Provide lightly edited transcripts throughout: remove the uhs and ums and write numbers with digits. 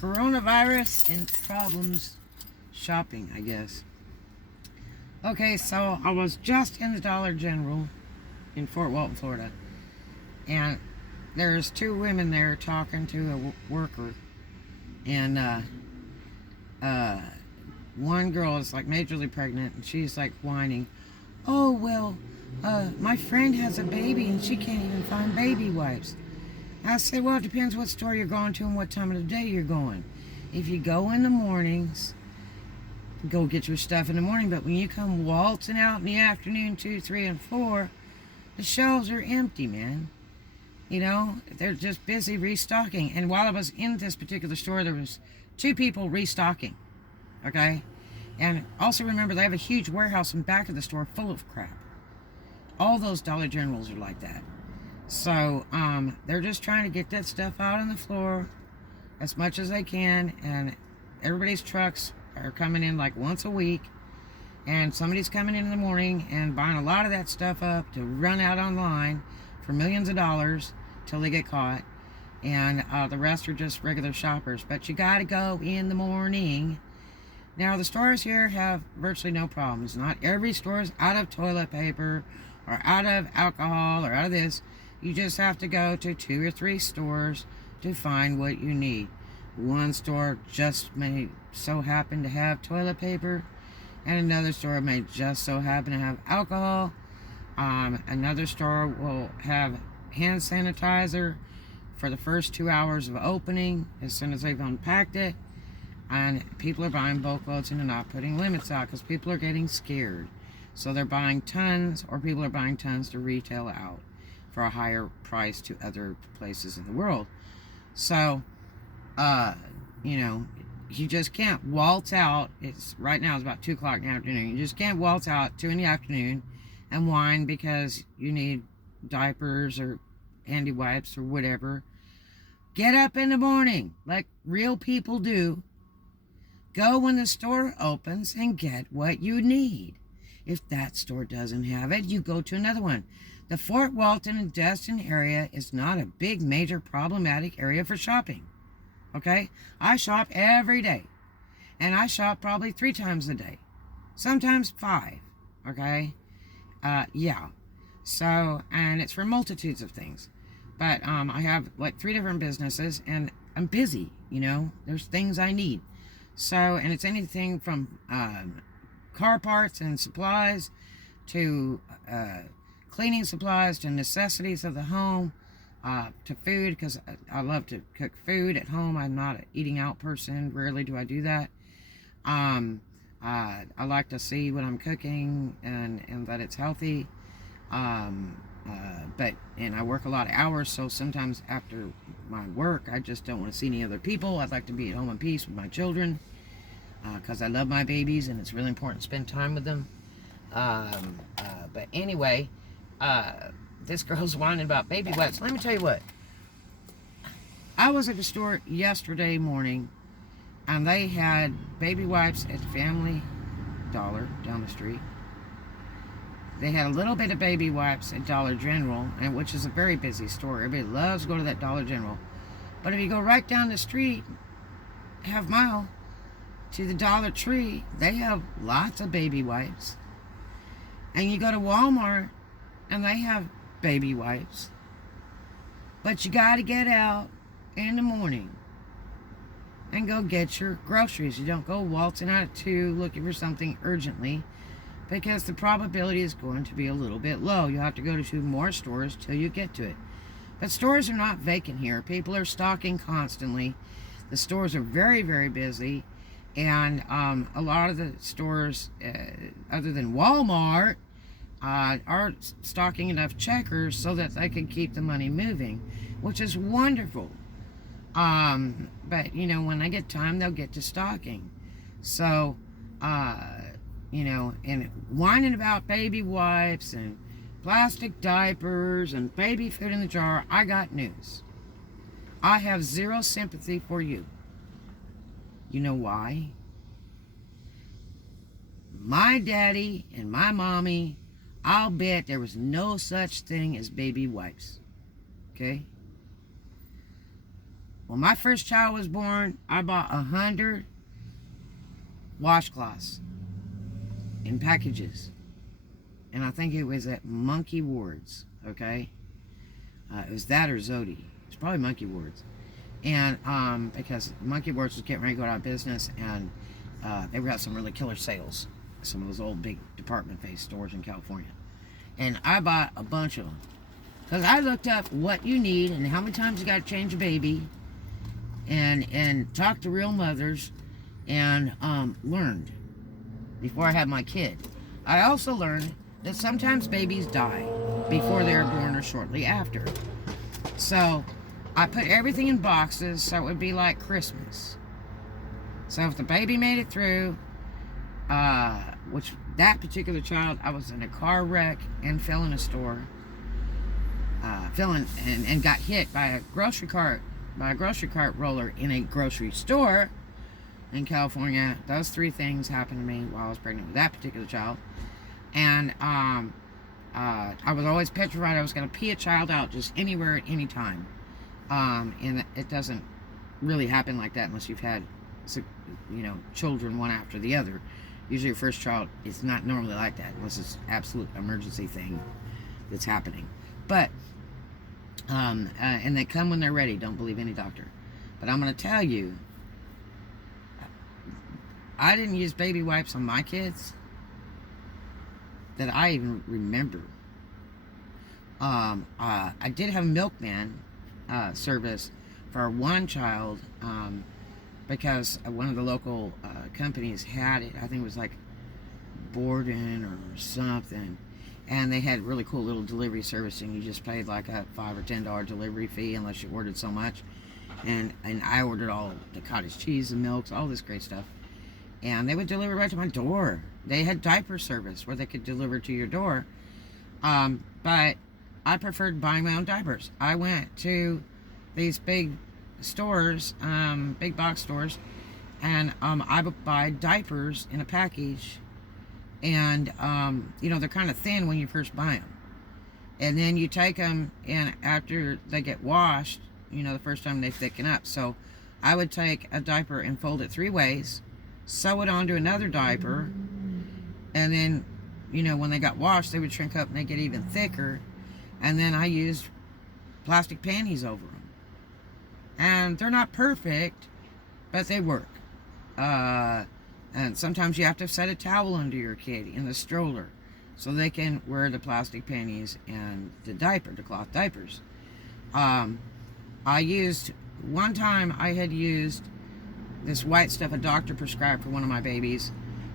coronavirus and problems shopping, I guess. Okay, so I was just in the Dollar General in Fort Walton, Florida, and there's two women there talking to a worker, and one girl is like majorly pregnant, and she's like whining, oh, well, my friend has a baby and she can't even find baby wipes. I said, well, it depends what store you're going to and what time of the day you're going. If you go in the mornings, go get your stuff in the morning, but when you come waltzing out in the afternoon, 2, 3, and 4, the shelves are empty, man. You know, they're just busy restocking. And while I was in this particular store, there was 2 people restocking, okay? And also remember, they have a huge warehouse in back of the store full of crap. All those Dollar Generals are like that. So, they're just trying to get that stuff out on the floor as much as they can, and everybody's trucks are coming in like once a week, and somebody's coming in the morning and buying a lot of that stuff up to run out online for millions of dollars till they get caught, and the rest are just regular shoppers. But you gotta go in the morning. Now, the stores here have virtually no problems. Not every store is out of toilet paper or out of alcohol or out of this. You just have to go to 2 or 3 stores to find what you need. One store just may so happen to have toilet paper, and another store may just so happen to have alcohol. Another store will have hand sanitizer for the first 2 hours of opening as soon as they've unpacked it. And people are buying bulk loads and they're not putting limits out because people are getting scared. So they're buying tons, or people are buying tons to retail out for a higher price to other places in the world. So, you know, you just can't waltz out. Right now it's about 2 o'clock in the afternoon. You just can't waltz out 2 in the afternoon and whine because you need diapers or handy wipes or whatever. Get up in the morning like real people do. Go when the store opens and get what you need. If that store doesn't have it, you go to another one. The Fort Walton and Destin area is not a big, major, problematic area for shopping. Okay? I shop every day. And I shop probably 3 times a day. Sometimes 5. Okay? Yeah. So, and it's for multitudes of things. But I have like 3 different businesses, and I'm busy, you know? There's things I need. So, and it's anything from car parts and supplies to cleaning supplies to necessities of the home, to food, because I love to cook food at home. I'm not an eating out person. Rarely do I do that. I like to see what I'm cooking and that it's healthy. But I work a lot of hours, so sometimes after my work, I just don't want to see any other people. I'd like to be at home in peace with my children, because I love my babies and it's really important to spend time with them. But anyway, this girl's whining about baby wipes. Let me tell you what. I was at the store yesterday morning, and they had baby wipes at Family Dollar down the street. They had a little bit of baby wipes at Dollar General, and which is a very busy store. Everybody loves to go to that Dollar General. But if you go right down the street, half mile, to the Dollar Tree, they have lots of baby wipes. And you go to Walmart, and they have baby wipes. But you got to get out in the morning and go get your groceries. You don't go waltzing out at 2 looking for something urgently, because the probability is going to be a little bit low. You'll have to go to 2 more stores till you get to it. But stores are not vacant here. People are stocking constantly. The stores are very, very busy. And a lot of the stores, other than Walmart, are stocking enough checkers so that they can keep the money moving, which is wonderful. But, you know, when they get time, they'll get to stocking. So, you know, and whining about baby wipes and plastic diapers and baby food in the jar, I got news. I have 0 sympathy for you. You know why? My daddy and my mommy, I'll bet there was no such thing as baby wipes. Okay? When my first child was born, I bought 100 washcloths in packages. And I think it was at Monkey Ward's, okay? It was that or Zodi. It's probably Monkey Ward's. And because Monkey Ward's was getting ready to go out of business, and they got some really killer sales. Some of those old big department-based stores in California. And I bought a bunch of them. Because I looked up what you need and how many times you got to change a baby. And talked to real mothers. And learned before I had my kid. I also learned that sometimes babies die before they're born or shortly after. So I put everything in boxes so it would be like Christmas. So if the baby made it through, which that particular child, I was in a car wreck and fell in a store, and got hit by a grocery cart roller in a grocery store in California. Those 3 things happened to me while I was pregnant with that particular child. And I was always petrified I was going to pee a child out just anywhere at any time. And it doesn't really happen like that unless you've had, children one after the other. Usually your first child is not normally like that unless it's an absolute emergency thing that's happening. But, and they come when they're ready. Don't believe any doctor. But I'm going to tell you, I didn't use baby wipes on my kids that I even remember. I did have a milkman service for one child because one of the local companies had it. I think it was like Borden or something. And they had really cool little delivery service, and you just paid like a $5 or $10 delivery fee unless you ordered so much. And I ordered all the cottage cheese and milks, all this great stuff. And they would deliver right to my door. They had diaper service where they could deliver to your door. But I preferred buying my own diapers. I went to these big stores, big box stores, and I would buy diapers in a package. And, they're kind of thin when you first buy them. And then you take them, and after they get washed, the first time they thicken up. So I would take a diaper and fold it 3 ways, sew it onto another diaper, and then, when they got washed, they would shrink up and they get even thicker. And then I used plastic panties over them. And they're not perfect, but they work. And sometimes you have to set a towel under your kid in the stroller so they can wear the plastic panties and the cloth diapers. One time I had used this white stuff a doctor prescribed for one of my babies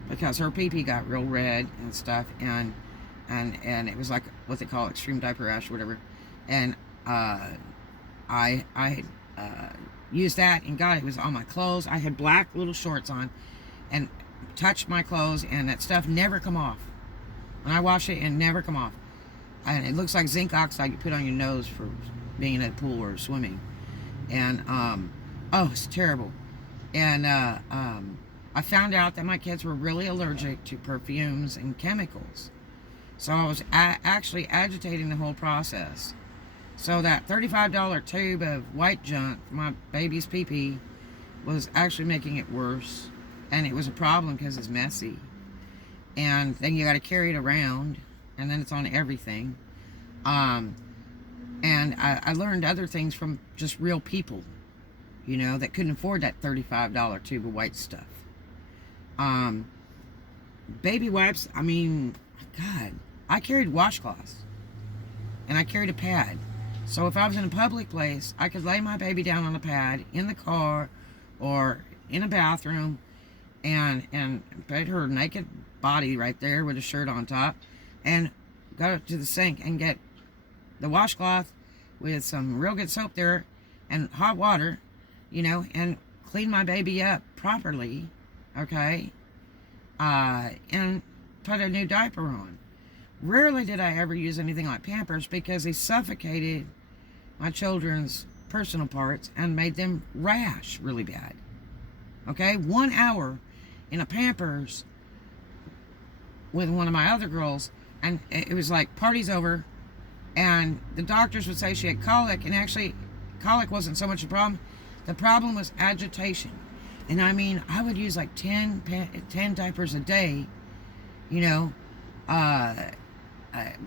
because her pee-pee got real red and stuff, and it was like what they call extreme diaper rash or whatever. And I used that, and God, it was on my clothes. I had black little shorts on and touched my clothes, and that stuff never come off. When I wash it, it never come off. And it looks like zinc oxide you put on your nose for being in a pool or swimming. And it's terrible. And I found out that my kids were really allergic to perfumes and chemicals. So I was actually agitating the whole process. So that $35 tube of white junk for my baby's pee-pee was actually making it worse. And it was a problem because it's messy. And then you got to carry it around. And then it's on everything. And I learned other things from just real people, that couldn't afford that $35 tube of white stuff. Baby wipes, God, I carried washcloths. And I carried a pad. So if I was in a public place, I could lay my baby down on a pad in the car or in a bathroom and put her naked body right there with a shirt on top and go to the sink and get the washcloth with some real good soap there and hot water, and clean my baby up properly, okay, and put a new diaper on. Rarely did I ever use anything like Pampers because they suffocated my children's personal parts and made them rash really bad. Okay, 1 hour in a Pampers with one of my other girls, and it was like party's over, and the doctors would say she had colic, and actually colic wasn't so much a problem. The problem was agitation. And I mean, I would use like 10 diapers a day, you know,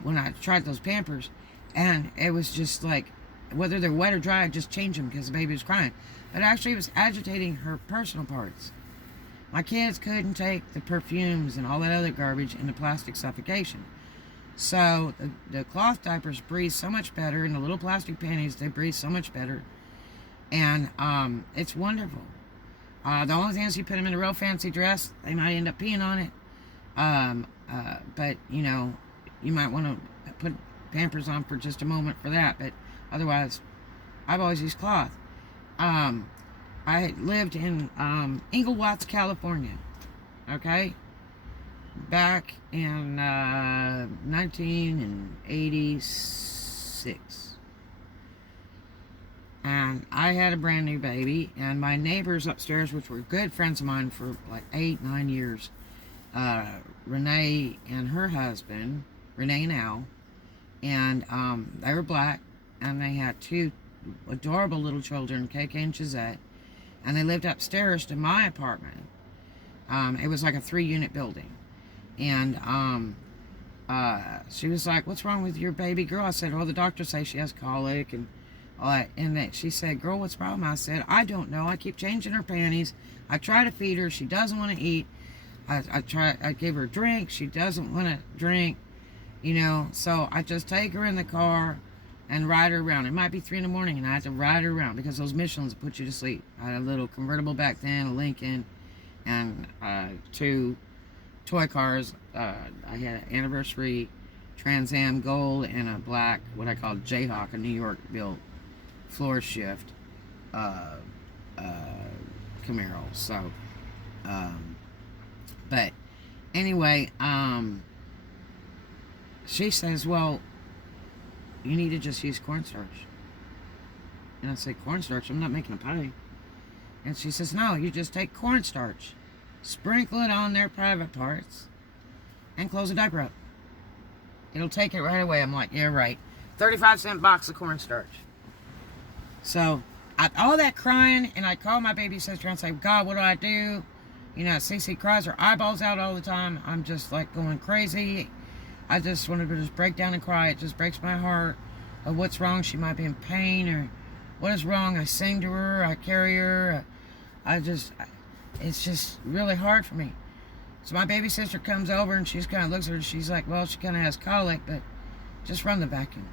when I tried those Pampers. And it was just like, whether they're wet or dry, I'd just change them because the baby was crying. But actually, it was agitating her personal parts. My kids couldn't take the perfumes and all that other garbage and the plastic suffocation. So the cloth diapers breathe so much better, and the little plastic panties, they breathe so much better. And it's wonderful. The only thing is, you put them in a real fancy dress, they might end up peeing on it. But, you know, you might want to put Pampers on for just a moment for that. But otherwise, I've always used cloth. I lived in Watts, California. Okay? Back in 1986. And I had a brand new baby, and my neighbors upstairs, which were good friends of mine for like 8-9 years, Renee and her husband, Renee and Al, and they were black, and they had 2 adorable little children, KK and Gisette, and they lived upstairs to my apartment. It was like a 3-unit building. And she was like, "What's wrong with your baby girl?" I said, "Well, the doctors say she has colic and all that." And she said, "Girl, what's the problem?" I said, "I don't know. I keep changing her panties. I try to feed her. She doesn't want to eat. I give her a drink. She doesn't want to drink, you know. So I just take her in the car and ride her around. It might be 3 in the morning, and I have to ride her around because those Michelins put you to sleep." I had a little convertible back then, a Lincoln, and 2 toy cars. I had an Anniversary Trans Am Gold and a black, what I call Jayhawk, a New York built floor shift Camaro. So but anyway, she says, "Well, you need to just use cornstarch." And I say, "Cornstarch? I'm not making a pie." And she says, "No, you just take cornstarch, sprinkle it on their private parts, and close the diaper up. It'll take it right away." I'm like, "Yeah, right." 35-cent box of cornstarch. So, all that crying, and I call my baby sister and say, "God, what do I do?" You know, Cece cries her eyeballs out all the time. I'm just like going crazy. I just wanted to just break down and cry. It just breaks my heart of what's wrong. She might be in pain, or what is wrong. I sing to her, I carry her. It's just really hard for me. So my baby sister comes over, and she's kind of looks at her, and she's like, "Well, she kind of has colic, but just run the vacuum,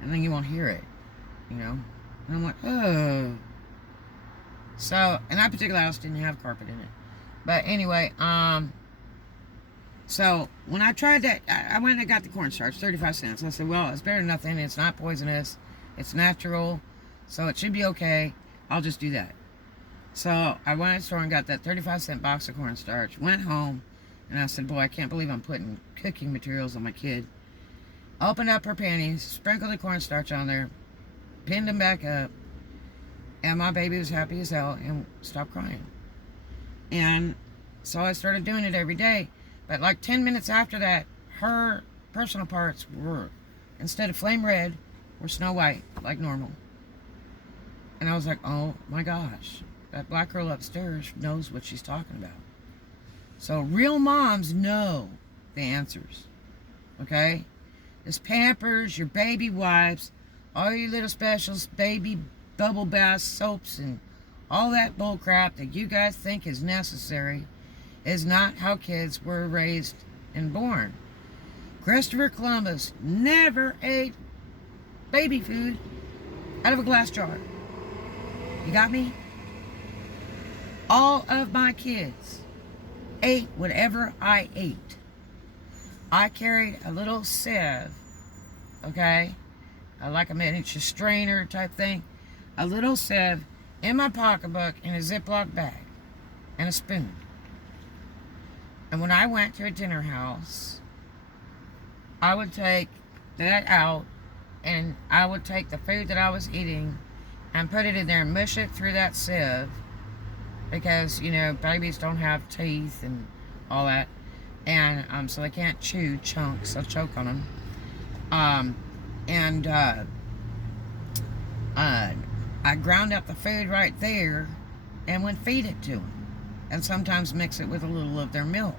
and then you won't hear it, you know." And I'm like, "Oh." So, and that particular house didn't have carpet in it. But anyway, so when I tried that, I went and I got the cornstarch, 35 cents. I said, "Well, it's better than nothing. It's not poisonous. It's natural. So it should be okay. I'll just do that." So I went to the store and got that 35-cent box of cornstarch, went home, and I said, "Boy, I can't believe I'm putting cooking materials on my kid." Opened up her panties, sprinkled the cornstarch on there, pinned them back up, and my baby was happy as hell and stopped crying. And so I started doing it every day. But like 10 minutes after that, her personal parts were, instead of flame red, were snow white, like normal. And I was like, "Oh my gosh, that black girl upstairs knows what she's talking about." So real moms know the answers. Okay? It's Pampers, your baby wipes, all your little specials, baby bubble bath soaps, and all that bull crap that you guys think is necessary is not how kids were raised and born. Christopher Columbus never ate baby food out of a glass jar. You got me? All of my kids ate whatever I ate. I carried a little sieve, okay? Like a miniature strainer type thing. A little sieve in my pocketbook in a Ziploc bag. And a spoon. And when I went to a dinner house, I would take that out, and I would take the food that I was eating and put it in there and mush it through that sieve, because, you know, babies don't have teeth and all that, and so they can't chew chunks. They'll choke on them. I I ground up the food right there and would feed it to them. And sometimes mix it with a little of their milk.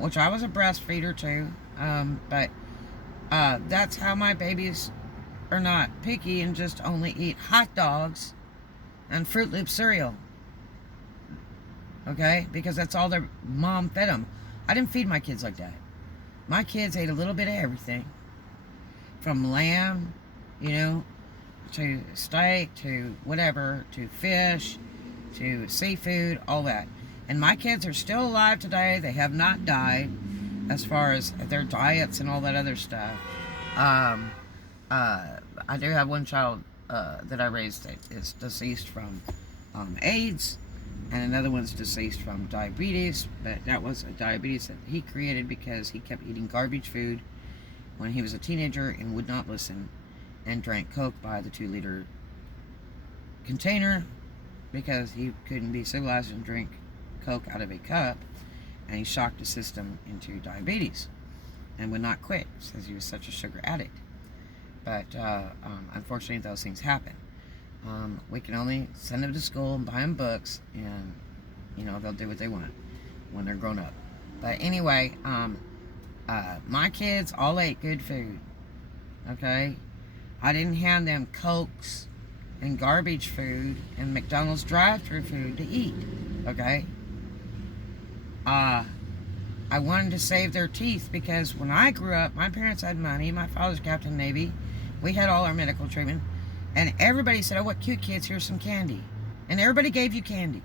Which I was a breastfeeder too. But that's how my babies are not picky and just only eat hot dogs and Fruit Loop cereal. Okay? Because that's all their mom fed them. I didn't feed my kids like that. My kids ate a little bit of everything. From lamb, to steak, to whatever, to fish, to seafood, all that. And my kids are still alive today. They have not died as far as their diets and all that other stuff. I do have one child that I raised that is deceased from AIDS, and another one's deceased from diabetes, but that was a diabetes that he created because he kept eating garbage food when he was a teenager and would not listen, and drank Coke by the 2-liter container because he couldn't be civilized and drink Coke out of a cup, and he shocked the system into diabetes and would not quit because he was such a sugar addict. But unfortunately, those things happen. We can only send them to school and buy them books, and they'll do what they want when they're grown up. But anyway, my kids all ate good food. Okay, I didn't hand them Cokes and garbage food and McDonald's drive-thru food to eat. Okay, I wanted to save their teeth because when I grew up, my parents had money. My father's Captain Navy. We had all our medical treatment. And everybody said, oh, what cute kids, here's some candy. And everybody gave you candy.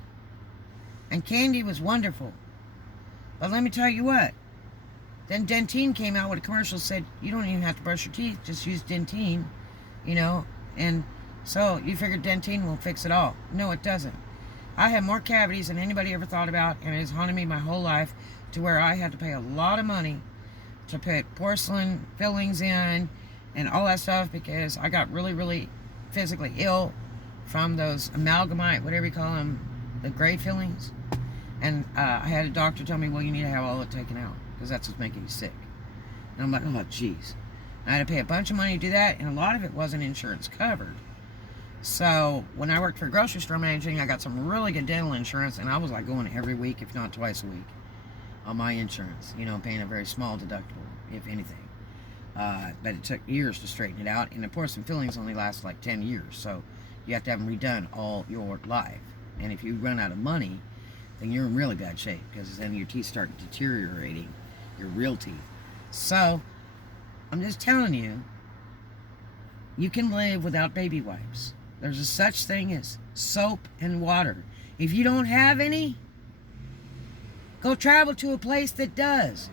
And candy was wonderful. But let me tell you what. Then Dentine came out with a commercial that said, you don't even have to brush your teeth, just use Dentine, And so you figured Dentine will fix it all. No, it doesn't. I have more cavities than anybody ever thought about, and it has haunted me my whole life to where I had to pay a lot of money to put porcelain fillings in and all that stuff because I got really, really physically ill from those amalgamite, whatever you call them, the gray fillings. And I had a doctor tell me, well, you need to have all of it taken out because that's what's making you sick. And I'm like, oh, jeez. I had to pay a bunch of money to do that, and a lot of it wasn't insurance covered. So when I worked for a grocery store managing, I got some really good dental insurance, and I was like going every week, if not twice a week, on my insurance, paying a very small deductible, if anything. But it took years to straighten it out, and the porcelain fillings only last like 10 years, so you have to have them redone all your life. And if you run out of money, then you're in really bad shape, because then your teeth start deteriorating, your real teeth. So, I'm just telling you, you can live without baby wipes. There's a such thing as soap and water. If you don't have any, go travel to a place that does.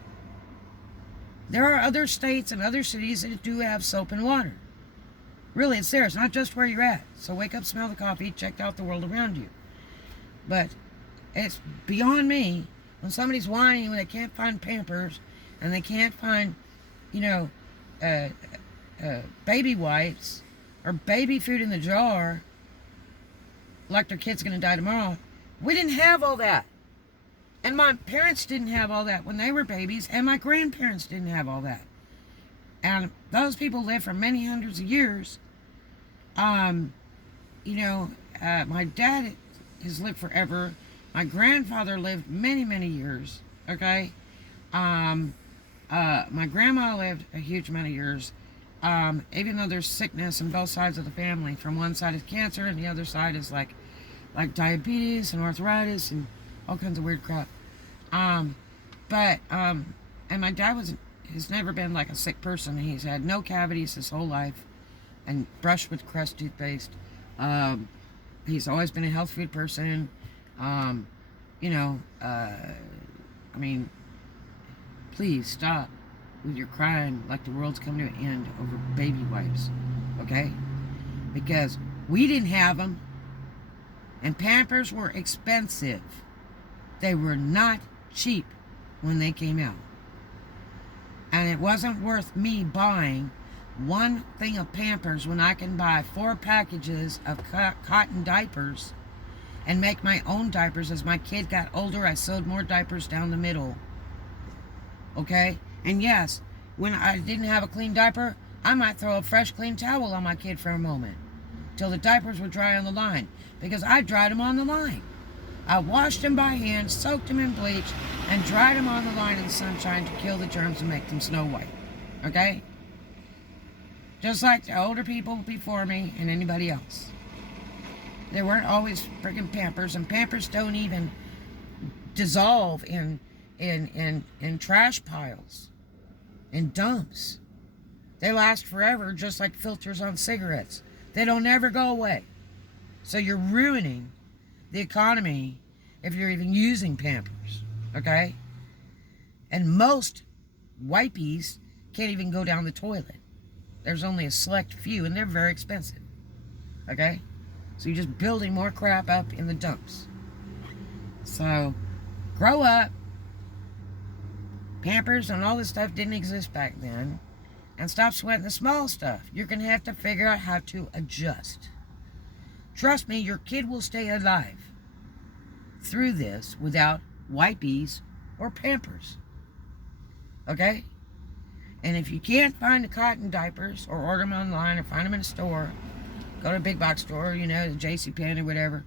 There are other states and other cities that do have soap and water. Really, it's there. It's not just where you're at. So wake up, smell the coffee, check out the world around you. But it's beyond me when somebody's whining when they can't find Pampers and they can't find, baby wipes or baby food in the jar like their kid's going to die tomorrow. We didn't have all that. And my parents didn't have all that when they were babies, and my grandparents didn't have all that. And those people lived for many hundreds of years. My dad has lived forever. My grandfather lived many, many years, okay? My grandma lived a huge amount of years. Even though there's sickness on both sides of the family. From one side is cancer, and the other side is like diabetes and arthritis and all kinds of weird crap. And my dad has never been like a sick person. He's had no cavities his whole life and brushed with Crest toothpaste. He's always been a health food person. Please stop with your crying like the world's coming to an end over baby wipes, okay? Because we didn't have them, and Pampers were expensive. They were not cheap when they came out. And it wasn't worth me buying one thing of Pampers when I can buy 4 packages of cotton diapers and make my own diapers. As my kid got older, I sewed more diapers down the middle. Okay? And yes, when I didn't have a clean diaper, I might throw a fresh, clean towel on my kid for a moment. till the diapers were dry on the line, because I dried them on the line. I washed them by hand, soaked them in bleach, and dried them on the line in the sunshine to kill the germs and make them snow white. Okay? Just like the older people before me and anybody else. There weren't always freaking Pampers, and Pampers don't even dissolve in trash piles, in dumps. They last forever, just like filters on cigarettes. They don't ever go away. So you're ruining the economy if you're even using Pampers, okay? And most wipies can't even go down the toilet. There's only a select few, and they're very expensive, okay? So you're just building more crap up in the dumps. So, grow up. Pampers and all this stuff didn't exist back then. And stop sweating the small stuff. You're going to have to figure out how to adjust. Trust me, your kid will stay alive through this without wipies or Pampers. Okay? And if you can't find the cotton diapers, or order them online, or find them in a store, go to a big box store, the JCPenney or whatever.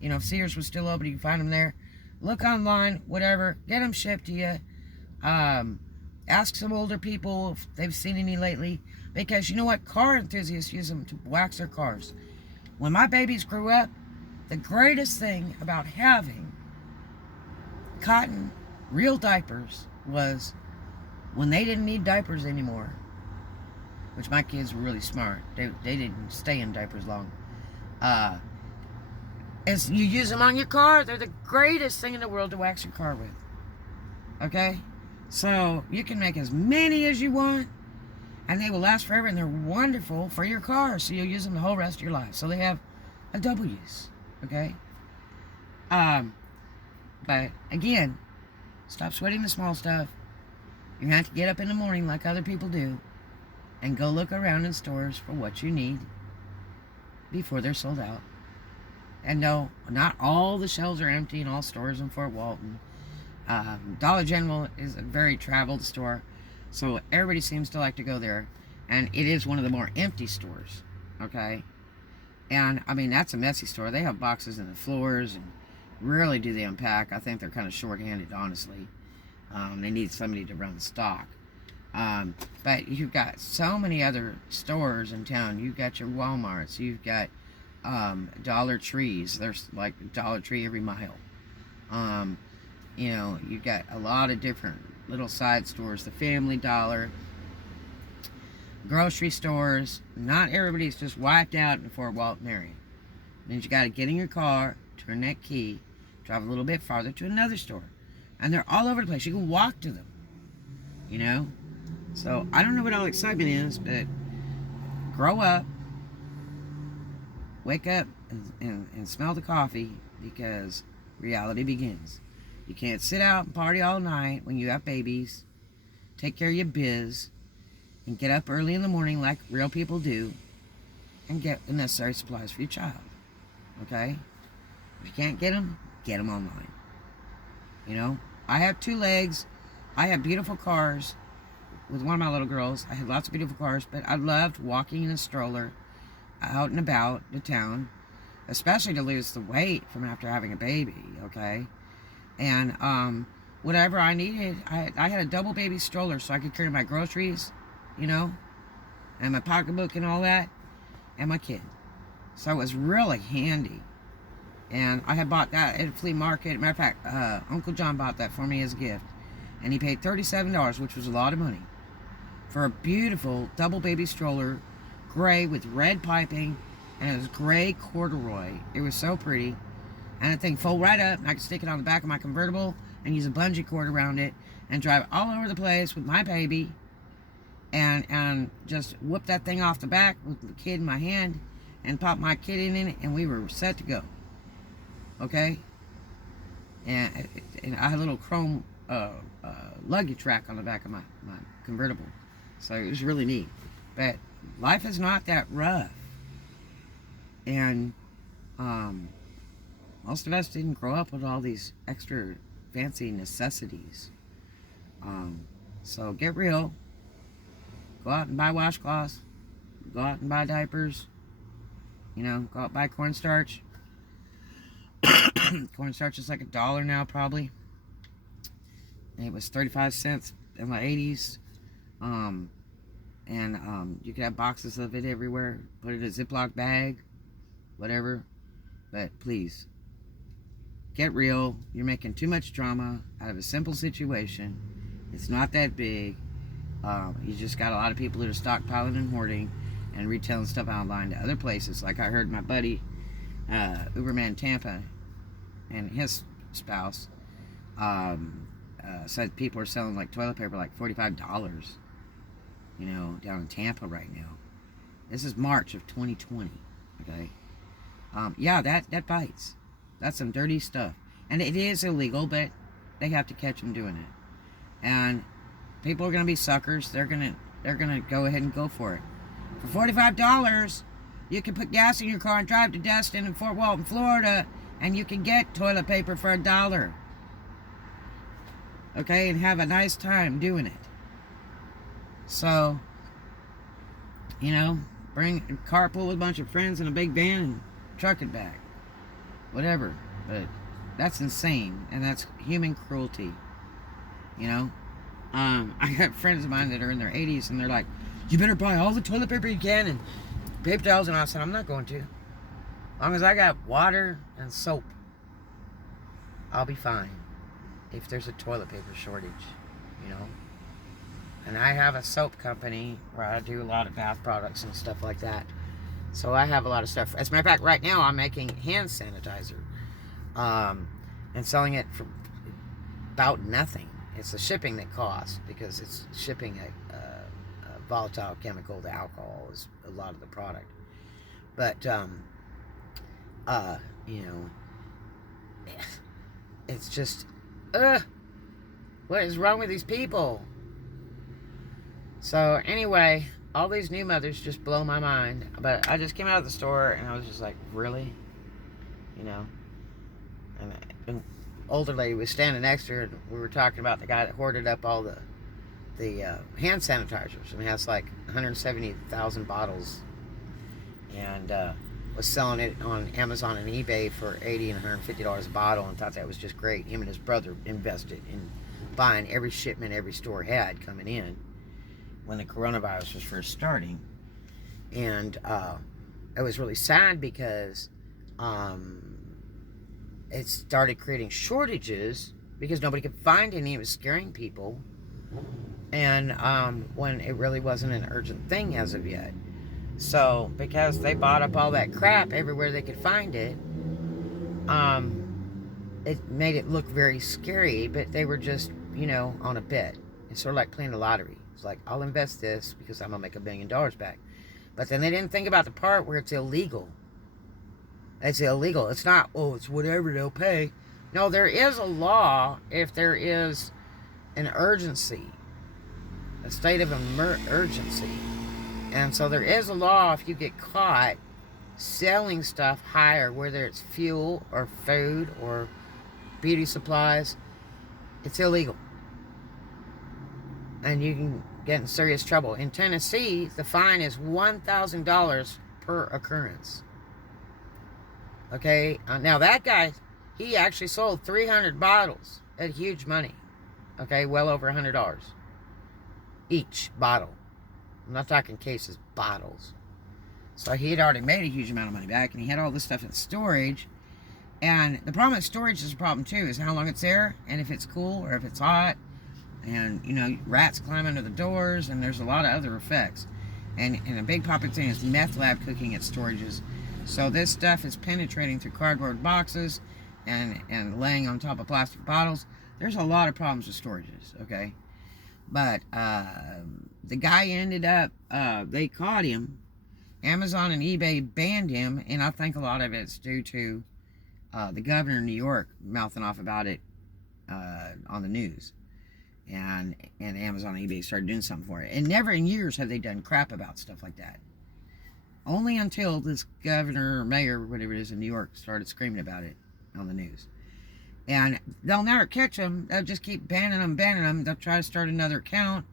If Sears was still open, you can find them there. Look online, whatever. Get them shipped to you. Ask some older people if they've seen any lately. Because you know what? Car enthusiasts use them to wax their cars. When my babies grew up, the greatest thing about having cotton, real diapers was when they didn't need diapers anymore. Which my kids were really smart. They didn't stay in diapers long. As you use them on your car, they're the greatest thing in the world to wax your car with. Okay? So, you can make as many as you want, and they will last forever, and they're wonderful for your car, so you'll use them the whole rest of your life. So they have a double use, okay? But, again, stop sweating the small stuff. You have to get up in the morning like other people do, and go look around in stores for what you need before they're sold out. And no, not all the shelves are empty in all stores in Fort Walton. Dollar General is a very traveled store, so everybody seems to like to go there, and it is one of the more empty stores, okay? And I mean, that's a messy store. They have boxes in the floors, and rarely do they unpack. I think they're kind of short-handed, honestly. They need somebody to run the stock. But you've got so many other stores in town. You've got your Walmarts, you've got Dollar Trees. There's like a Dollar Tree every mile. You've got a lot of different little side stores. The Family Dollar, grocery stores. Not everybody's just wiped out in the Fort Walton area. Means you got to get in your car, turn that key, drive a little bit farther to another store. And they're all over the place. You can walk to them. So, I don't know what all excitement is, but grow up, wake up, and smell the coffee, because reality begins. You can't sit out and party all night when you have babies, take care of your biz, and get up early in the morning like real people do, and get the necessary supplies for your child. Okay? If you can't get them online. I have 2 legs. I have beautiful cars. With one of my little girls, I had lots of beautiful cars, but I loved walking in a stroller out and about the town, especially to lose the weight from after having a baby, okay? And whatever I needed, I had a double baby stroller so I could carry my groceries, and my pocketbook and all that, and my kid. So it was really handy. And I had bought that at a flea market. Matter of fact, Uncle John bought that for me as a gift. And he paid $37, which was a lot of money, for a beautiful double baby stroller, gray with red piping, and it was gray corduroy. It was so pretty. And the thing fold right up, and I could stick it on the back of my convertible and use a bungee cord around it and drive all over the place with my baby, and just whip that thing off the back with the kid in my hand and pop my kid in it, and we were set to go. Okay? And I had a little chrome luggage rack on the back of my convertible. So it was really neat. But life is not that rough. And most of us didn't grow up with all these extra fancy necessities. So get real. Go out and buy washcloths. Go out and buy diapers. Go out buy cornstarch. Cornstarch is like $1 now, probably. And it was 35 cents in the 80s. You could have boxes of it everywhere. Put it in a Ziploc bag, whatever. But please, get real. You're making too much drama out of a simple situation. It's not that big. You just got a lot of people that are stockpiling and hoarding and retailing stuff online to other places. Like I heard my buddy, Uberman Tampa, and his spouse said people are selling like toilet paper like $45, down in Tampa right now. This is March of 2020, okay? Yeah, that bites. That's some dirty stuff. And it is illegal, but they have to catch them doing it. And people are going to be suckers. They're going to go ahead and go for it. For $45, you can put gas in your car and drive to Destin and Fort Walton, Florida, and you can get toilet paper for $1. Okay, and have a nice time doing it. So, bring a carpool with a bunch of friends in a big van and truck it back. Whatever. But that's insane, and that's human cruelty. I got friends of mine that are in their 80s, and they're like, you better buy all the toilet paper you can and paper towels. And I said, I'm not going to. As long as I got water and soap, I'll be fine if there's a toilet paper shortage, And I have a soap company where I do a lot of bath products and stuff like that. So I have a lot of stuff. As a matter of fact, right now I'm making hand sanitizer and selling it for about nothing. It's the shipping that costs, because it's shipping a volatile chemical. The alcohol is a lot of the product. But, it's just, what is wrong with these people? So anyway, all these new mothers just blow my mind. But I just came out of the store and I was just like, really? And an older lady was standing next to her, and we were talking about the guy that hoarded up all the hand sanitizers, and has like 170,000 bottles, and was selling it on Amazon and eBay for $80 and $150 a bottle, and thought that was just great. Him and his brother invested in buying every shipment every store had coming in when the coronavirus was first starting. And it was really sad because it started creating shortages because nobody could find any. It was scaring people. And when it really wasn't an urgent thing as of yet. So, because they bought up all that crap everywhere they could find it, it made it look very scary, but they were just, on a bet. It's sort of like playing the lottery. It's like, I'll invest this because I'm going to make $1 billion back. But then they didn't think about the part where it's illegal. It's illegal. It's not, it's whatever they'll pay. No, there is a law if there is an urgency, a state of emergency. And so there is a law if you get caught selling stuff higher, whether it's fuel or food or beauty supplies, it's illegal. And you can get in serious trouble. In Tennessee, the fine is $1,000 per occurrence. Okay, now that guy, he actually sold 300 bottles at huge money. Okay, well over $100 each bottle. I'm not talking cases, bottles. So he had already made a huge amount of money back, and he had all this stuff in storage. And the problem with storage is a problem too, is how long it's there, and if it's cool or if it's hot. And, rats climb under the doors, and there's a lot of other effects. And a big popular thing is meth lab cooking at storages. So this stuff is penetrating through cardboard boxes and laying on top of plastic bottles. There's a lot of problems with storages, okay? But the guy ended up, they caught him. Amazon and eBay banned him, and I think a lot of it's due to the governor of New York mouthing off about it on the news. And Amazon and eBay started doing something for it. And never in years have they done crap about stuff like that. Only until this governor or mayor, whatever it is in New York, started screaming about it on the news. And they'll never catch them. They'll just keep banning them. They'll try to start another account,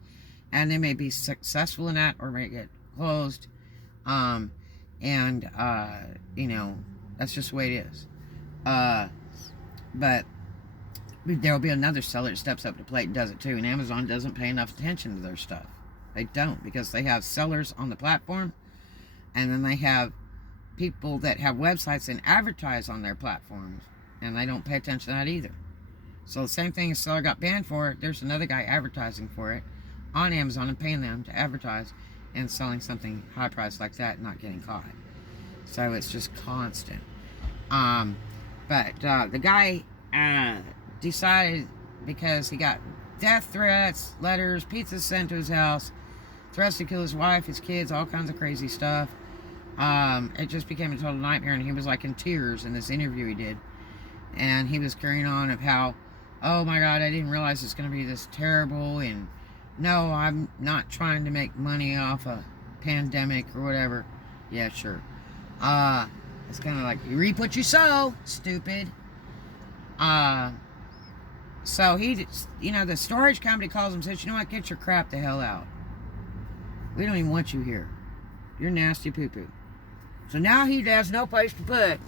and they may be successful in that or may get closed. And, you know, that's just the way it is. But there will be another seller that steps up to the plate and does it too. And Amazon doesn't pay enough attention to their stuff. They don't, because they have sellers on the platform, and then they have people that have websites and advertise on their platforms, and they don't pay attention to that either. So the same thing, a seller got banned for it, there's another guy advertising for it on Amazon and paying them to advertise and selling something high priced like that and not getting caught. So it's just constant. But the guy decided, because he got death threats, letters, pizzas sent to his house, threats to kill his wife, his kids, all kinds of crazy stuff. It just became a total nightmare, and he was like in tears in this interview he did. And he was carrying on of how, oh my God, I didn't realize it's going to be this terrible, and no, I'm not trying to make money off a pandemic or whatever. Yeah, sure. It's kind of like, you reap what you sow, stupid. So he, you know, the storage company calls him and says, you know what, get your crap the hell out. We don't even want you here. You're nasty poo-poo. So now he has no place to put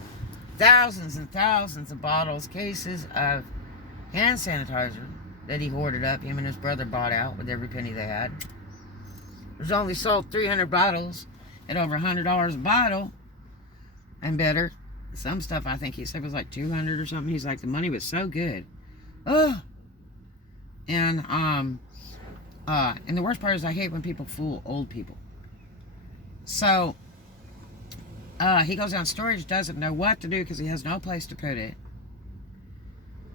thousands and thousands of bottles, cases of hand sanitizer that he hoarded up. Him and his brother bought out with every penny they had. There's only sold 300 bottles at over $100 a bottle and better. Some stuff I think he said was like 200 or something. He's like, the money was so good. Oh. And the worst part is I hate when people fool old people. So he goes down storage, doesn't know what to do because he has no place to put it.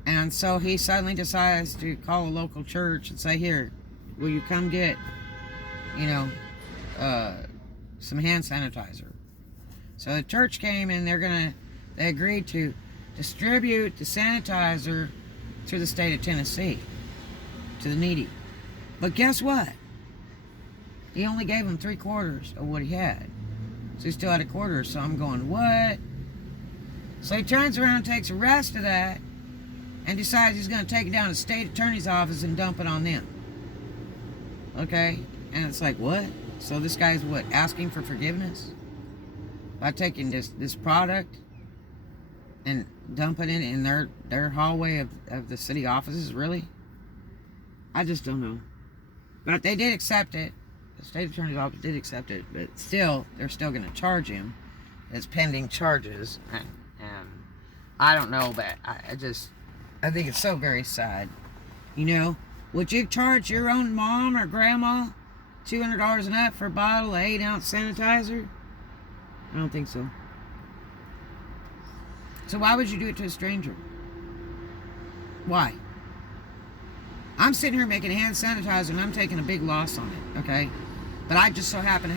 And so he suddenly decides to call a local church and say, here, will you come get, you know, some hand sanitizer? So the church came, and they agreed to distribute the sanitizer through the state of Tennessee to the needy. But guess what? He only gave him 3/4 of what he had. So he still had 1/4. So I'm going, what? So he turns around and takes the rest of that and decides he's going to take it down to the state attorney's office and dump it on them. Okay? And it's like, what? So this guy's what? Asking for forgiveness? By taking this product and dumping it in their hallway of the city offices? Really? I just don't know. But they did accept it. The state attorney's office did accept it, but still, they're still going to charge him. It's pending charges, and I don't know, but I think it's so very sad. You know, would you charge your own mom or grandma $200 a night for a bottle of 8-ounce sanitizer? I don't think so. So why would you do it to a stranger? Why? I'm sitting here making hand sanitizer, and I'm taking a big loss on it, okay? But I just so happen to have